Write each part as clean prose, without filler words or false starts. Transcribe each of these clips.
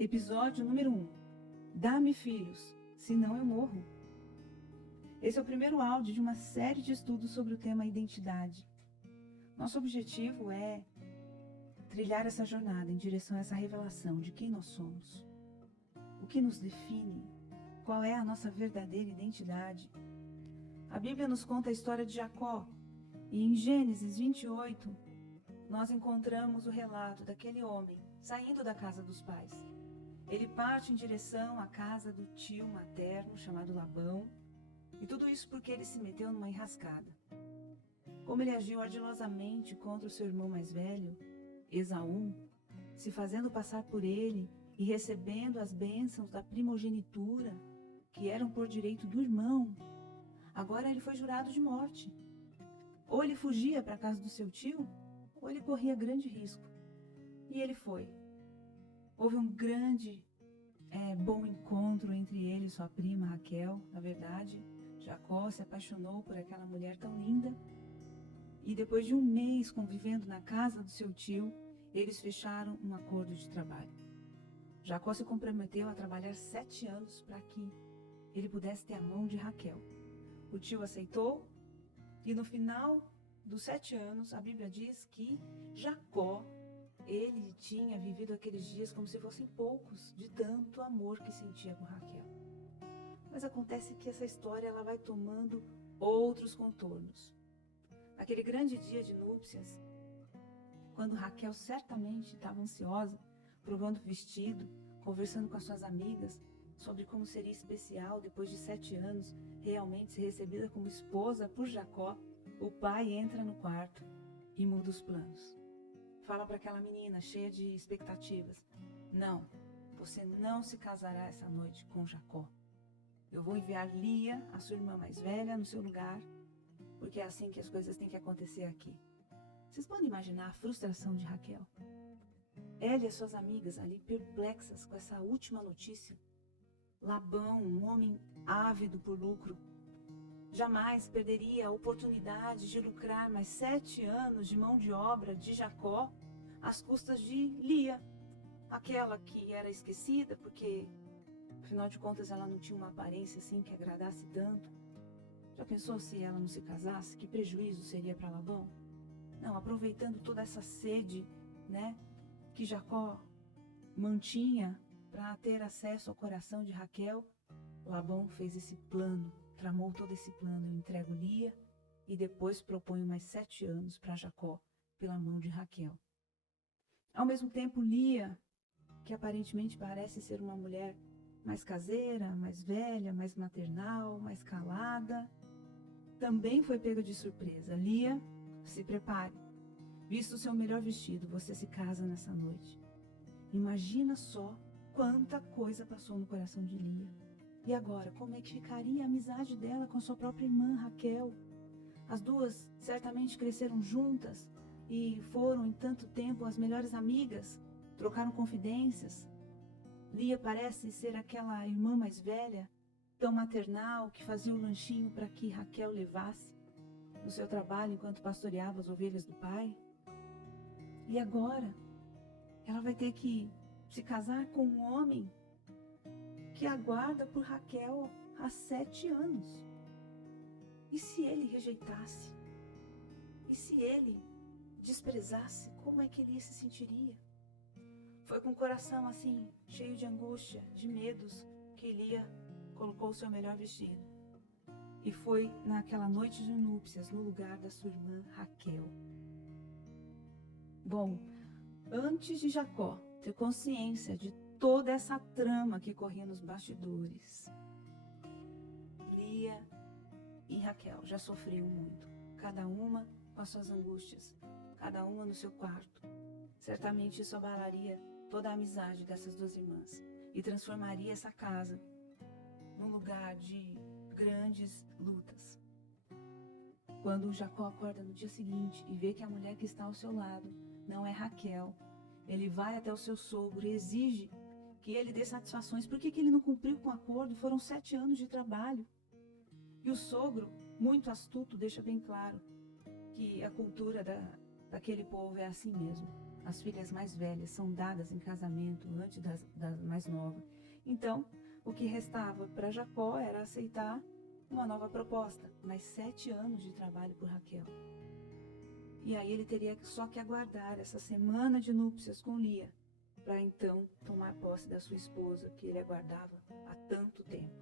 Episódio número 1. Dá-me filhos, senão eu morro. Esse é o primeiro áudio de uma série de estudos sobre o tema identidade. Nosso objetivo é trilhar essa jornada em direção a essa revelação de quem nós somos, o que nos define, qual é a nossa verdadeira identidade. A Bíblia nos conta a história de Jacó, e em Gênesis 28, nós encontramos o relato daquele homem saindo da casa dos pais. Ele parte em direção à casa do tio materno, chamado Labão, e tudo isso porque ele se meteu numa enrascada. Como ele agiu ardilosamente contra o seu irmão mais velho, Esaú, se fazendo passar por ele e recebendo as bênçãos da primogenitura, que eram por direito do irmão, agora ele foi jurado de morte. Ou ele fugia para a casa do seu tio, ou ele corria grande risco. E ele foi. Houve um grande, bom encontro entre ele e sua prima Raquel. Na verdade, Jacó se apaixonou por aquela mulher tão linda. E depois de um mês convivendo na casa do seu tio, eles fecharam um acordo de trabalho. Jacó se comprometeu a trabalhar 7 anos para que ele pudesse ter a mão de Raquel. O tio aceitou e no final dos 7 anos, a Bíblia diz que Jacó, ele tinha vivido aqueles dias como se fossem poucos, de tanto amor que sentia por Raquel. Mas acontece que essa história ela vai tomando outros contornos. Naquele grande dia de núpcias, quando Raquel certamente estava ansiosa, provando o vestido, conversando com as suas amigas sobre como seria especial depois de 7 anos realmente ser recebida como esposa por Jacó, o pai entra no quarto e muda os planos. Fala para aquela menina cheia de expectativas: não, você não se casará essa noite com Jacó. Eu vou enviar Lia, a sua irmã mais velha, no seu lugar, porque é assim que as coisas têm que acontecer aqui. Vocês podem imaginar a frustração de Raquel? Ela e as suas amigas ali perplexas com essa última notícia. Labão, um homem ávido por lucro, jamais perderia a oportunidade de lucrar mais 7 anos de mão de obra de Jacó às custas de Lia, aquela que era esquecida porque, afinal de contas, ela não tinha uma aparência assim que agradasse tanto. Já pensou se ela não se casasse? Que prejuízo seria para Labão? Não, aproveitando toda essa sede, que Jacó mantinha para ter acesso ao coração de Raquel, Labão fez esse plano, tramou todo esse plano. Eu entrego Lia e depois proponho mais 7 anos para Jacó pela mão de Raquel. Ao mesmo tempo, Lia, que aparentemente parece ser uma mulher mais caseira, mais velha, mais maternal, mais calada, também foi pega de surpresa. Lia, se prepare. Vista o seu melhor vestido, você se casa nessa noite. Imagina só quanta coisa passou no coração de Lia. E agora, como é que ficaria a amizade dela com sua própria irmã Raquel? As duas certamente cresceram juntas e foram em tanto tempo as melhores amigas, trocaram confidências. Lia parece ser aquela irmã mais velha, tão maternal, que fazia o lanchinho para que Raquel levasse no seu trabalho enquanto pastoreava as ovelhas do pai. E agora, ela vai ter que se casar com um homem que aguarda por Raquel há 7 anos. E se ele rejeitasse? E se ele desprezasse? Como é que ele se sentiria? Foi com o coração assim, cheio de angústia, de medos, que Lia colocou o seu melhor vestido. E foi naquela noite de núpcias, no lugar da sua irmã Raquel. Bom, antes de Jacó ter consciência de toda essa trama que corria nos bastidores, Lia e Raquel já sofriam muito, cada uma com as suas angústias, cada uma no seu quarto. Certamente isso abalaria toda a amizade dessas 2 irmãs e transformaria essa casa num lugar de grandes lutas. Quando Jacó acorda no dia seguinte e vê que a mulher que está ao seu lado não é Raquel, ele vai até o seu sogro e exige que ele dê satisfações. Por que ele não cumpriu com o acordo? Foram 7 anos de trabalho. E o sogro, muito astuto, deixa bem claro que a cultura daquele povo é assim mesmo. as filhas mais velhas são dadas em casamento antes das mais novas. Então, o que restava para Jacó era aceitar uma nova proposta, mais 7 anos de trabalho por Raquel. E aí ele teria só que aguardar essa semana de núpcias com Lia, para então tomar posse da sua esposa, que ele aguardava há tanto tempo.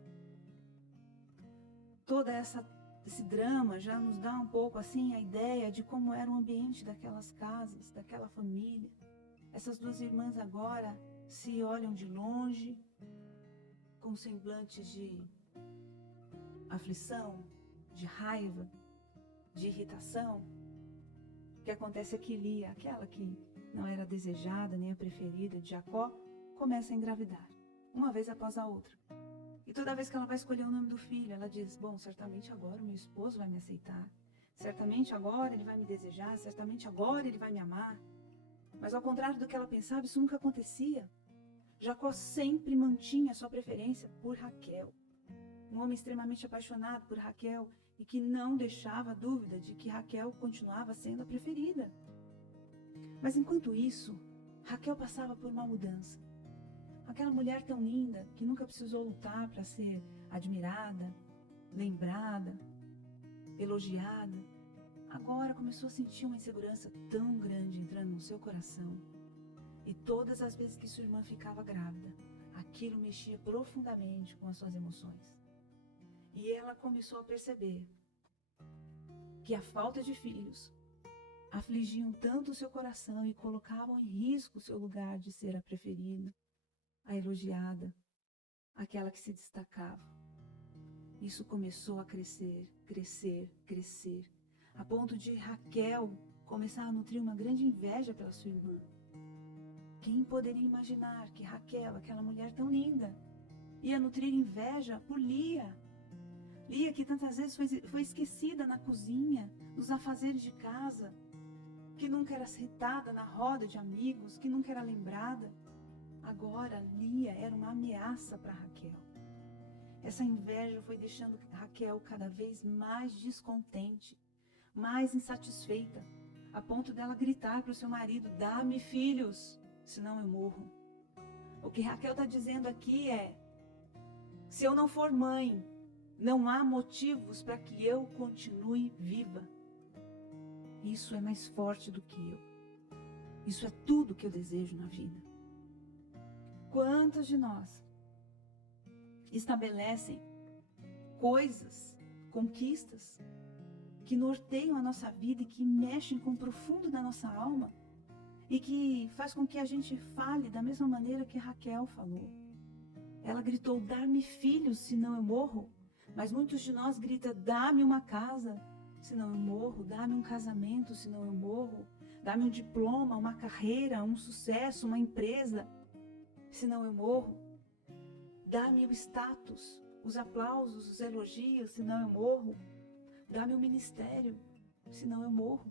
Todo esse drama já nos dá um pouco assim a ideia de como era o ambiente daquelas casas, daquela família. Essas duas irmãs agora se olham de longe, com semblantes de aflição, de raiva, de irritação. O que acontece é que Lia, aquela que não era desejada nem a preferida de Jacó, começa a engravidar, uma vez após a outra. E toda vez que ela vai escolher o nome do filho, ela diz, bom, certamente agora o meu esposo vai me aceitar, certamente agora ele vai me desejar, certamente agora ele vai me amar. Mas ao contrário do que ela pensava, isso nunca acontecia. Jacó sempre mantinha sua preferência por Raquel. Um homem extremamente apaixonado por Raquel e que não deixava dúvida de que Raquel continuava sendo a preferida. Mas enquanto isso, Raquel passava por uma mudança. Aquela mulher tão linda, que nunca precisou lutar para ser admirada, lembrada, elogiada, agora começou a sentir uma insegurança tão grande entrando no seu coração. E todas as vezes que sua irmã ficava grávida, aquilo mexia profundamente com as suas emoções. E ela começou a perceber que a falta de filhos afligiam tanto o seu coração e colocavam em risco o seu lugar de ser a preferida, a elogiada, aquela que se destacava. Isso começou a crescer, crescer, crescer, a ponto de Raquel começar a nutrir uma grande inveja pela sua irmã. Quem poderia imaginar que Raquel, aquela mulher tão linda, ia nutrir inveja por Lia? Lia, que tantas vezes foi esquecida na cozinha, nos afazeres de casa, que nunca era citada na roda de amigos, que nunca era lembrada. Agora, Lia era uma ameaça para Raquel. Essa inveja foi deixando Raquel cada vez mais descontente, mais insatisfeita, a ponto dela gritar para o seu marido, dá-me filhos, senão eu morro. O que Raquel está dizendo aqui é, se eu não for mãe, não há motivos para que eu continue viva. Isso é mais forte do que eu. Isso é tudo que eu desejo na vida. Quantas de nós estabelecem coisas, conquistas, que norteiam a nossa vida e que mexem com o profundo da nossa alma e que faz com que a gente fale da mesma maneira que Raquel falou. Ela gritou, dá-me filhos, senão eu morro. Mas muitos de nós gritam, dá-me uma casa, senão eu morro. Dá-me um casamento, senão eu morro. Dá-me um diploma, uma carreira, um sucesso, uma empresa, senão eu morro. Dá-me o status, os aplausos, os elogios, senão eu morro. Dá-me o ministério, senão eu morro.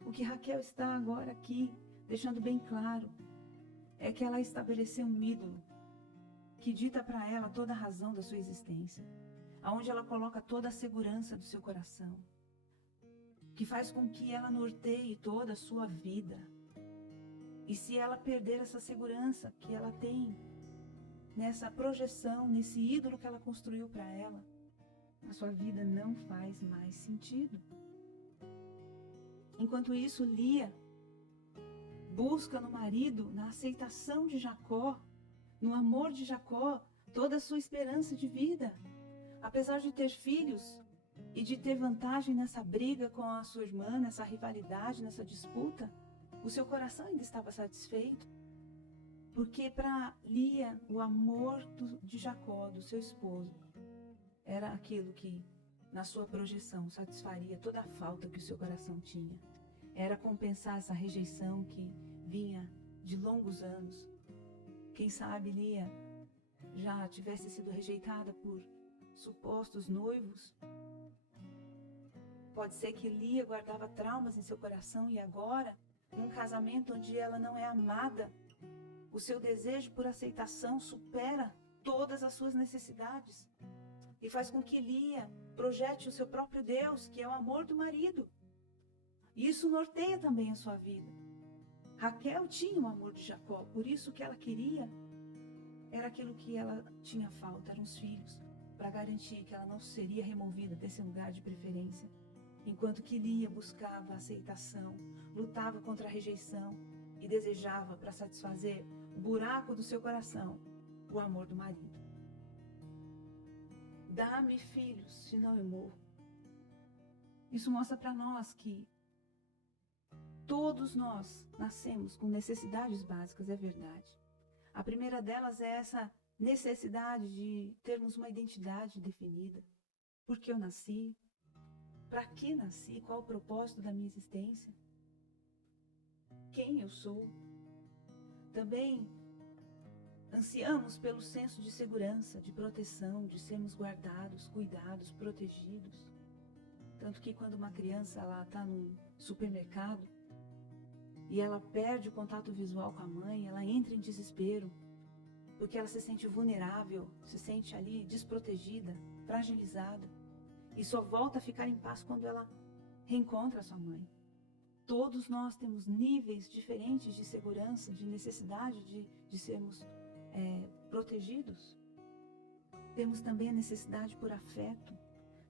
O que Raquel está agora aqui, deixando bem claro, é que ela estabeleceu um ídolo que dita para ela toda a razão da sua existência, aonde ela coloca toda a segurança do seu coração, que faz com que ela norteie toda a sua vida. E se ela perder essa segurança que ela tem nessa projeção, nesse ídolo que ela construiu para ela, a sua vida não faz mais sentido. Enquanto isso, Lia busca no marido, na aceitação de Jacó, no amor de Jacó, toda a sua esperança de vida. Apesar de ter filhos e de ter vantagem nessa briga com a sua irmã, nessa rivalidade, nessa disputa, o seu coração ainda estava satisfeito. Porque para Lia, o amor de Jacó, do seu esposo, era aquilo que, na sua projeção, satisfaria toda a falta que o seu coração tinha. Era compensar essa rejeição que vinha de longos anos. Quem sabe Lia já tivesse sido rejeitada por supostos noivos. Pode ser que Lia guardava traumas em seu coração e agora, num casamento onde ela não é amada, o seu desejo por aceitação supera todas as suas necessidades e faz com que Lia projete o seu próprio Deus, que é o amor do marido. E isso norteia também a sua vida. Raquel tinha o amor de Jacó, por isso que ela queria era aquilo que ela tinha falta, eram os filhos, para garantir que ela não seria removida desse lugar de preferência. Enquanto que Lia buscava a aceitação, lutava contra a rejeição e desejava, para satisfazer o buraco do seu coração, o amor do marido. Dá-me filhos, senão eu morro. Isso mostra para nós que todos nós nascemos com necessidades básicas, é verdade. A primeira delas é essa necessidade de termos uma identidade definida. Por que eu nasci? Para que nasci? Qual o propósito da minha existência? Quem eu sou? Também ansiamos pelo senso de segurança, de proteção, de sermos guardados, cuidados, protegidos. Tanto que quando uma criança está num supermercado e ela perde o contato visual com a mãe, ela entra em desespero, porque ela se sente vulnerável, se sente ali desprotegida, fragilizada, e só volta a ficar em paz quando ela reencontra a sua mãe. Todos nós temos níveis diferentes de segurança, de necessidade de sermos protegidos. Temos também a necessidade por afeto.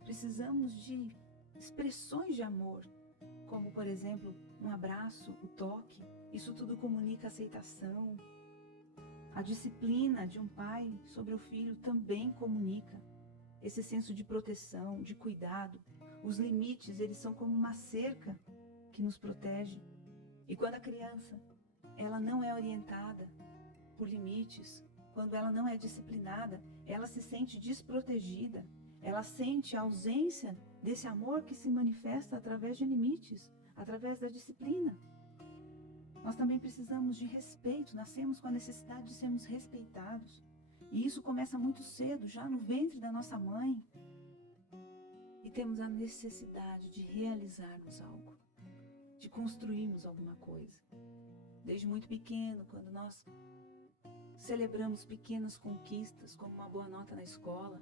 Precisamos de expressões de amor, como, por exemplo, um abraço, o toque. Isso tudo comunica aceitação. A disciplina de um pai sobre o filho também comunica esse senso de proteção, de cuidado. Os limites, eles são como uma cerca que nos protege. E quando a criança, ela não é orientada por limites, quando ela não é disciplinada, ela se sente desprotegida. Ela sente a ausência desse amor que se manifesta através de limites, através da disciplina. Nós também precisamos de respeito, nascemos com a necessidade de sermos respeitados. E isso começa muito cedo, já no ventre da nossa mãe. E temos a necessidade de realizarmos algo, de construirmos alguma coisa. Desde muito pequeno, quando nós celebramos pequenas conquistas, como uma boa nota na escola,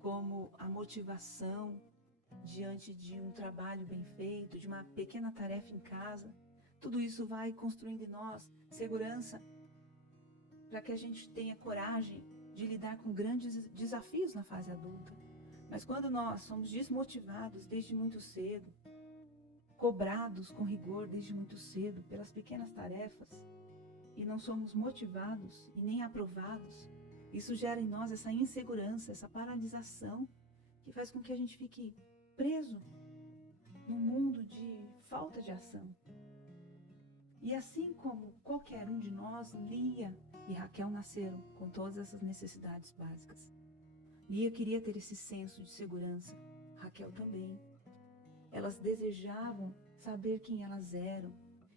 como a motivação diante de um trabalho bem feito, de uma pequena tarefa em casa, tudo isso vai construindo em nós segurança para que a gente tenha coragem de lidar com grandes desafios na fase adulta. Mas quando nós somos desmotivados desde muito cedo, cobrados com rigor desde muito cedo pelas pequenas tarefas, e não somos motivados e nem aprovados, isso gera em nós essa insegurança, essa paralisação, que faz com que a gente fique preso num mundo de falta de ação. E assim como qualquer um de nós, Lia e Raquel nasceram com todas essas necessidades básicas. Lia queria ter esse senso de segurança, Raquel também. Elas desejavam saber quem elas eram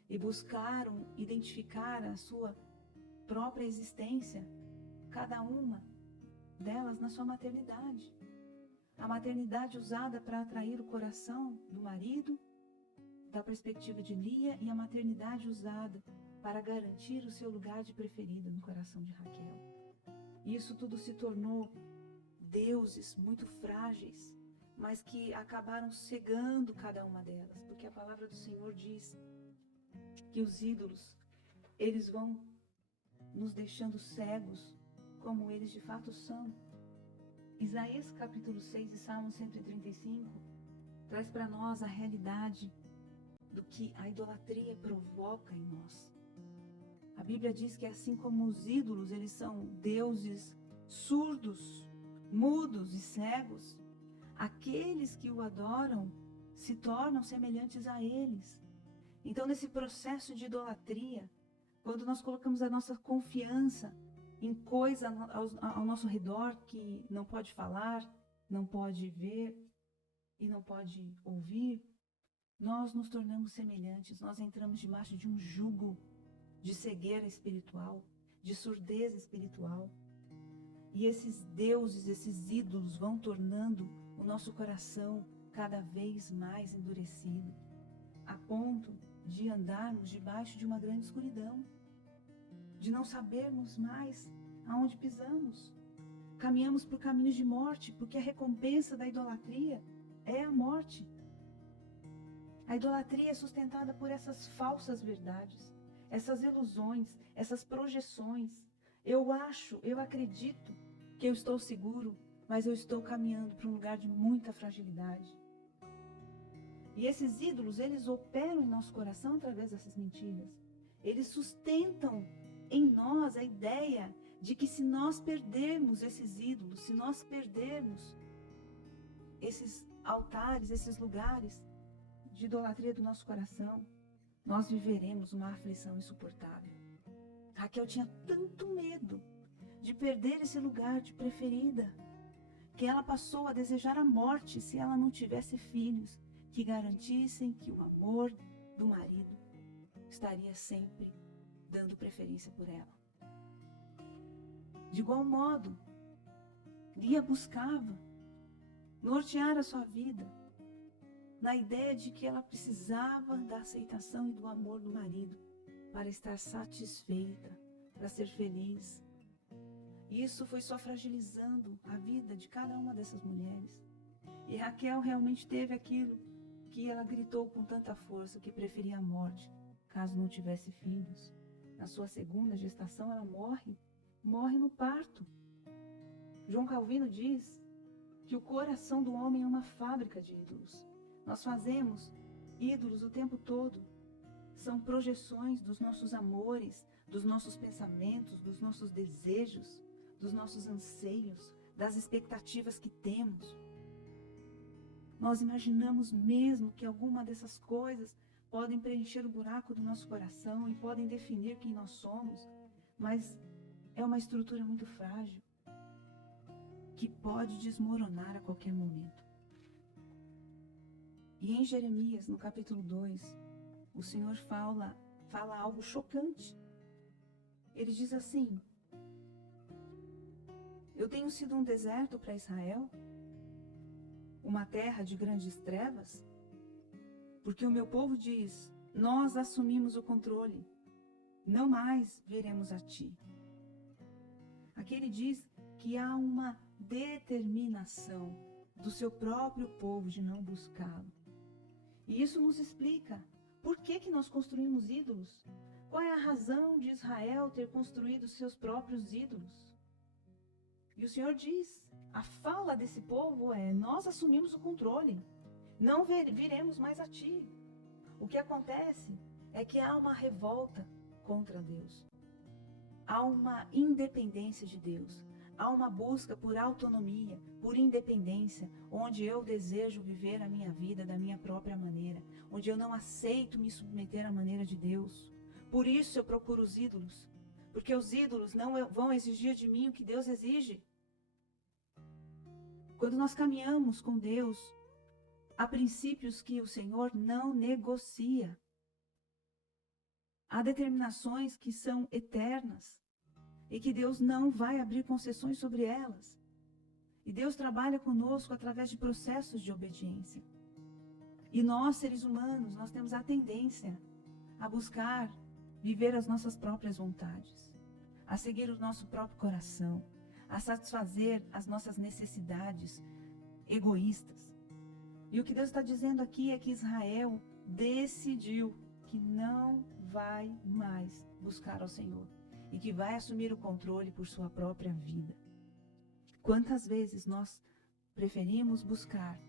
e buscaram identificar a sua própria existência, cada uma delas na sua maternidade. A maternidade usada para atrair o coração do marido, da perspectiva de Lia, e a maternidade usada para garantir o seu lugar de preferida no coração de Raquel. E isso tudo se tornou deuses muito frágeis, mas que acabaram cegando cada uma delas, porque a palavra do Senhor diz que os ídolos, eles vão nos deixando cegos, como eles de fato são. Isaías capítulo 6 e Salmo 135 traz para nós a realidade do que a idolatria provoca em nós. A Bíblia diz que assim como os ídolos, eles são deuses surdos, mudos e cegos, aqueles que o adoram se tornam semelhantes a eles. Então, nesse processo de idolatria, quando nós colocamos a nossa confiança em coisa ao nosso redor que não pode falar, não pode ver e não pode ouvir, nós nos tornamos semelhantes, nós entramos debaixo de um jugo de cegueira espiritual, de surdez espiritual. E esses deuses, esses ídolos vão tornando o nosso coração cada vez mais endurecido, a ponto de andarmos debaixo de uma grande escuridão, de não sabermos mais aonde pisamos. Caminhamos por caminhos de morte, porque a recompensa da idolatria é a morte. A idolatria é sustentada por essas falsas verdades. essas ilusões, essas projeções. Eu acredito que eu estou seguro, mas eu estou caminhando para um lugar de muita fragilidade. E esses ídolos, eles operam em nosso coração através dessas mentiras. Eles sustentam em nós a ideia de que se nós perdermos esses ídolos, se nós perdermos esses altares, esses lugares de idolatria do nosso coração, nós viveremos uma aflição insuportável. Raquel tinha tanto medo de perder esse lugar de preferida, que ela passou a desejar a morte se ela não tivesse filhos que garantissem que o amor do marido estaria sempre dando preferência por ela. De igual modo, Lia buscava nortear a sua vida na ideia de que ela precisava da aceitação e do amor do marido para estar satisfeita, para ser feliz. E isso foi só fragilizando a vida de cada uma dessas mulheres. E Raquel realmente teve aquilo que ela gritou com tanta força, que preferia a morte, caso não tivesse filhos. Na sua segunda gestação, ela morre no parto. João Calvino diz que o coração do homem é uma fábrica de ídolos. Nós fazemos ídolos o tempo todo. São projeções dos nossos amores, dos nossos pensamentos, dos nossos desejos, dos nossos anseios, das expectativas que temos. Nós imaginamos mesmo que alguma dessas coisas podem preencher o buraco do nosso coração e podem definir quem nós somos, mas é uma estrutura muito frágil, que pode desmoronar a qualquer momento. E em Jeremias, no capítulo 2, o Senhor fala algo chocante. Ele diz assim: eu tenho sido um deserto para Israel, uma terra de grandes trevas, porque o meu povo diz, nós assumimos o controle, não mais viremos a ti. Aqui ele diz que há uma determinação do seu próprio povo de não buscá-lo. E isso nos explica por que nós construímos ídolos. Qual é a razão de Israel ter construído seus próprios ídolos? E o Senhor diz, a fala desse povo é, nós assumimos o controle, não viremos mais a ti. O que acontece é que há uma revolta contra Deus. Há uma independência de Deus. Há uma busca por autonomia, por independência, onde eu desejo viver a minha vida da minha própria maneira, onde eu não aceito me submeter à maneira de Deus. Por isso eu procuro os ídolos, porque os ídolos não vão exigir de mim o que Deus exige. Quando nós caminhamos com Deus, há princípios que o Senhor não negocia. Há determinações que são eternas e que Deus não vai abrir concessões sobre elas. E Deus trabalha conosco através de processos de obediência. E nós, seres humanos, nós temos a tendência a buscar viver as nossas próprias vontades, a seguir o nosso próprio coração, a satisfazer as nossas necessidades egoístas. E o que Deus está dizendo aqui é que Israel decidiu que não vai mais buscar ao Senhor e que vai assumir o controle por sua própria vida. Quantas vezes nós preferimos buscar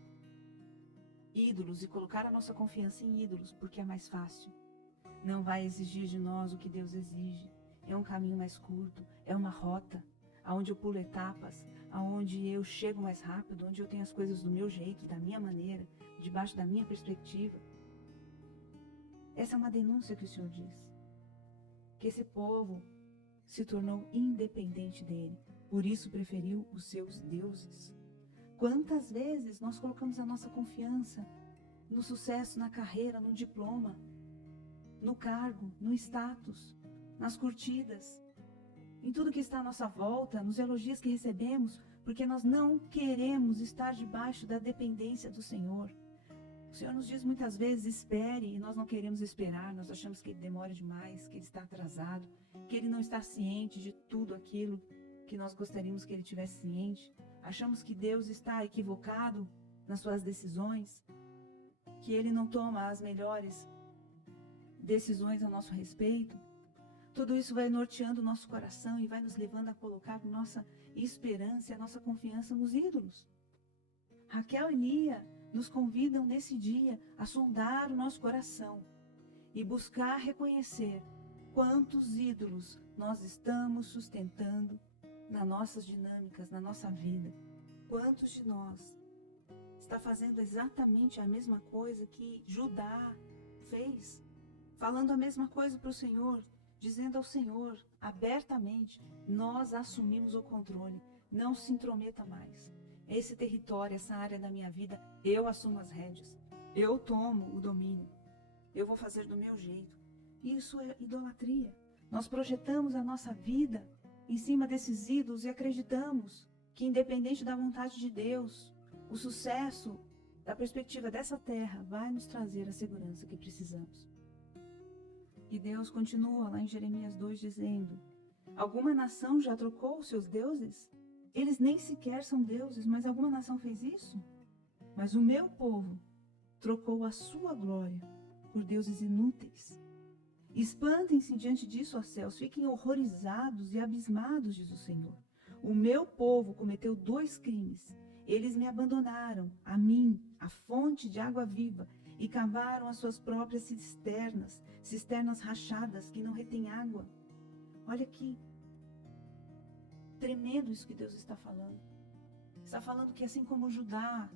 ídolos e colocar a nossa confiança em ídolos porque é mais fácil. Não vai exigir de nós o que Deus exige. É um caminho mais curto, é uma rota, onde eu pulo etapas, onde eu chego mais rápido, onde eu tenho as coisas do meu jeito, da minha maneira, debaixo da minha perspectiva. Essa é uma denúncia que o Senhor diz. Que esse povo se tornou independente dele, por isso preferiu os seus deuses. Quantas vezes nós colocamos a nossa confiança no sucesso, na carreira, no diploma, no cargo, no status, nas curtidas, em tudo que está à nossa volta, nos elogios que recebemos, porque nós não queremos estar debaixo da dependência do Senhor. O Senhor nos diz muitas vezes, espere, e nós não queremos esperar, nós achamos que Ele demora demais, que Ele está atrasado, que Ele não está ciente de tudo aquilo que nós gostaríamos que Ele tivesse ciente. Achamos que Deus está equivocado nas suas decisões, que Ele não toma as melhores decisões a nosso respeito. Tudo isso vai norteando o nosso coração e vai nos levando a colocar nossa esperança e a nossa confiança nos ídolos. Raquel e Lia nos convidam nesse dia a sondar o nosso coração e buscar reconhecer quantos ídolos nós estamos sustentando nas nossas dinâmicas, na nossa vida. Quantos de nós está fazendo exatamente a mesma coisa que Judá fez, falando a mesma coisa para o Senhor, dizendo ao Senhor abertamente: nós assumimos o controle, não se intrometa mais. Esse território, essa área da minha vida, eu assumo as rédeas, eu tomo o domínio, eu vou fazer do meu jeito. Isso é idolatria. Nós projetamos a nossa vida em cima desses ídolos e acreditamos que, independente da vontade de Deus, o sucesso da perspectiva dessa terra vai nos trazer a segurança que precisamos. E Deus continua lá em Jeremias 2 dizendo: alguma nação já trocou os seus deuses? Eles nem sequer são deuses, mas alguma nação fez isso? Mas o meu povo trocou a sua glória por deuses inúteis. Espantem-se diante disso, ó céus, fiquem horrorizados e abismados, diz o Senhor. O meu povo cometeu 2 crimes. Eles me abandonaram, a mim, a fonte de água viva, e cavaram as suas próprias cisternas rachadas que não retêm água. Olha que tremendo isso que Deus está falando. Está falando que assim como Judá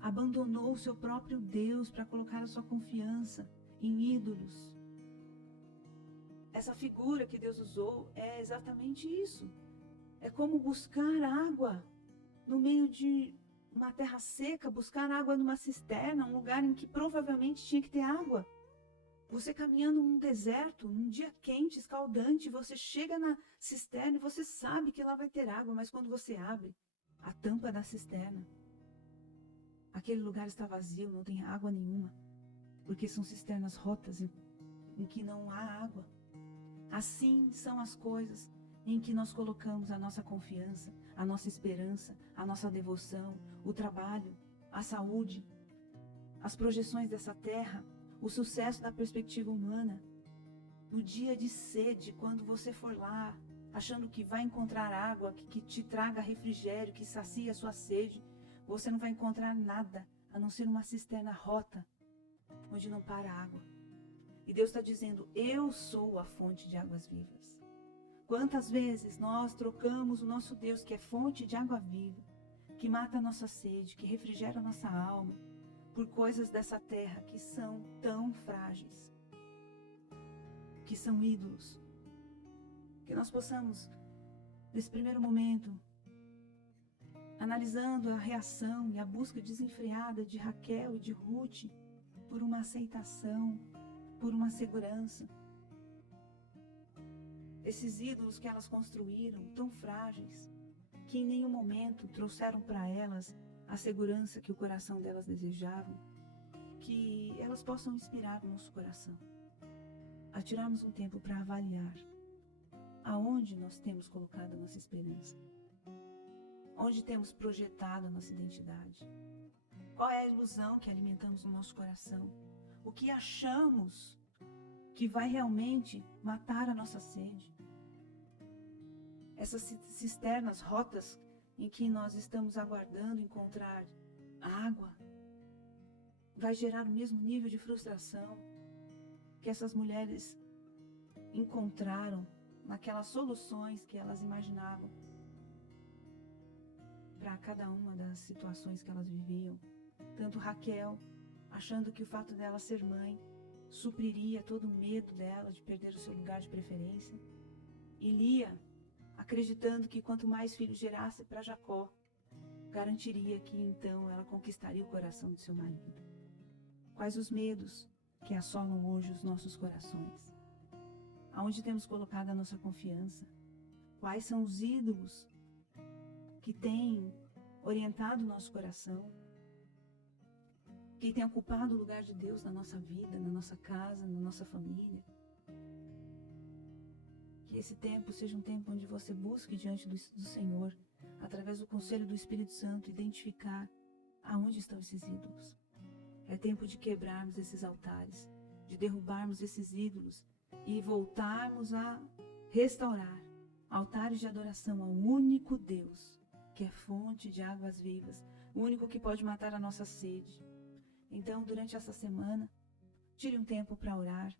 abandonou o seu próprio Deus para colocar a sua confiança em ídolos, essa figura que Deus usou é exatamente isso. É como buscar água no meio de uma terra seca, buscar água numa cisterna, um lugar em que provavelmente tinha que ter água. Você caminhando num deserto, num dia quente, escaldante, você chega na cisterna e você sabe que lá vai ter água, mas quando você abre a tampa da cisterna, aquele lugar está vazio, não tem água nenhuma, porque são cisternas rotas em que não há água. Assim são as coisas em que nós colocamos a nossa confiança, a nossa esperança, a nossa devoção, o trabalho, a saúde, as projeções dessa terra, o sucesso da perspectiva humana. No dia de sede, quando você for lá, achando que vai encontrar água, que te traga refrigério, que sacia a sua sede, você não vai encontrar nada, a não ser uma cisterna rota, onde não para água. E Deus está dizendo: eu sou a fonte de águas vivas. Quantas vezes nós trocamos o nosso Deus, que é fonte de água viva, que mata a nossa sede, que refrigera a nossa alma, por coisas dessa terra que são tão frágeis, que são ídolos. Que nós possamos, nesse primeiro momento, analisando a reação e a busca desenfreada de Raquel e de Ruth por uma aceitação, por uma segurança. Esses ídolos que elas construíram, tão frágeis, que em nenhum momento trouxeram para elas a segurança que o coração delas desejava, que elas possam inspirar o nosso coração a tirarmos um tempo para avaliar aonde nós temos colocado a nossa esperança, onde temos projetado a nossa identidade, qual é a ilusão que alimentamos no nosso coração, o que achamos que vai realmente matar a nossa sede. Essas cisternas rotas em que nós estamos aguardando encontrar água, vai gerar o mesmo nível de frustração que essas mulheres encontraram naquelas soluções que elas imaginavam para cada uma das situações que elas viviam. Tanto Raquel, achando que o fato dela ser mãe supriria todo o medo dela de perder o seu lugar de preferência, e Lia, acreditando que quanto mais filhos gerasse para Jacó, garantiria que então ela conquistaria o coração de seu marido. Quais os medos que assolam hoje os nossos corações? Aonde temos colocado a nossa confiança? Quais são os ídolos que têm orientado o nosso coração? Que tem ocupado o lugar de Deus na nossa vida, na nossa casa, na nossa família? Que esse tempo seja um tempo onde você busque diante do Senhor, através do conselho do Espírito Santo, identificar aonde estão esses ídolos. É tempo de quebrarmos esses altares, de derrubarmos esses ídolos e voltarmos a restaurar altares de adoração ao único Deus, que é fonte de águas vivas, o único que pode matar a nossa sede. Então, durante essa semana, tire um tempo para orar,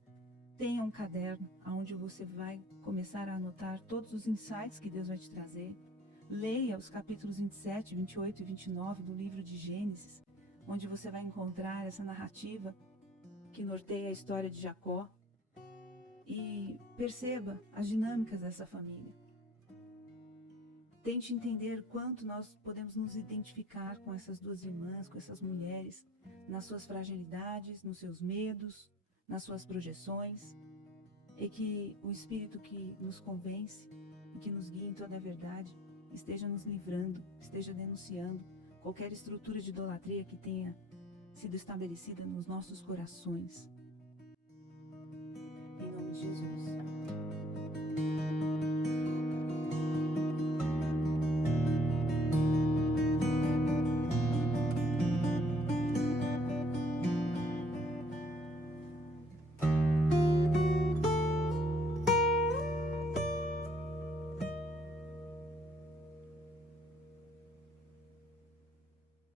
tenha um caderno onde você vai começar a anotar todos os insights que Deus vai te trazer. Leia os capítulos 27, 28 e 29 do livro de Gênesis, onde você vai encontrar essa narrativa que norteia a história de Jacó, e perceba as dinâmicas dessa família. Tente entender quanto nós podemos nos identificar com essas duas irmãs, com essas mulheres, nas suas fragilidades, nos seus medos, nas suas projeções, e que o Espírito que nos convence e que nos guia em toda a verdade esteja nos livrando, esteja denunciando qualquer estrutura de idolatria que tenha sido estabelecida nos nossos corações. Em nome de Jesus.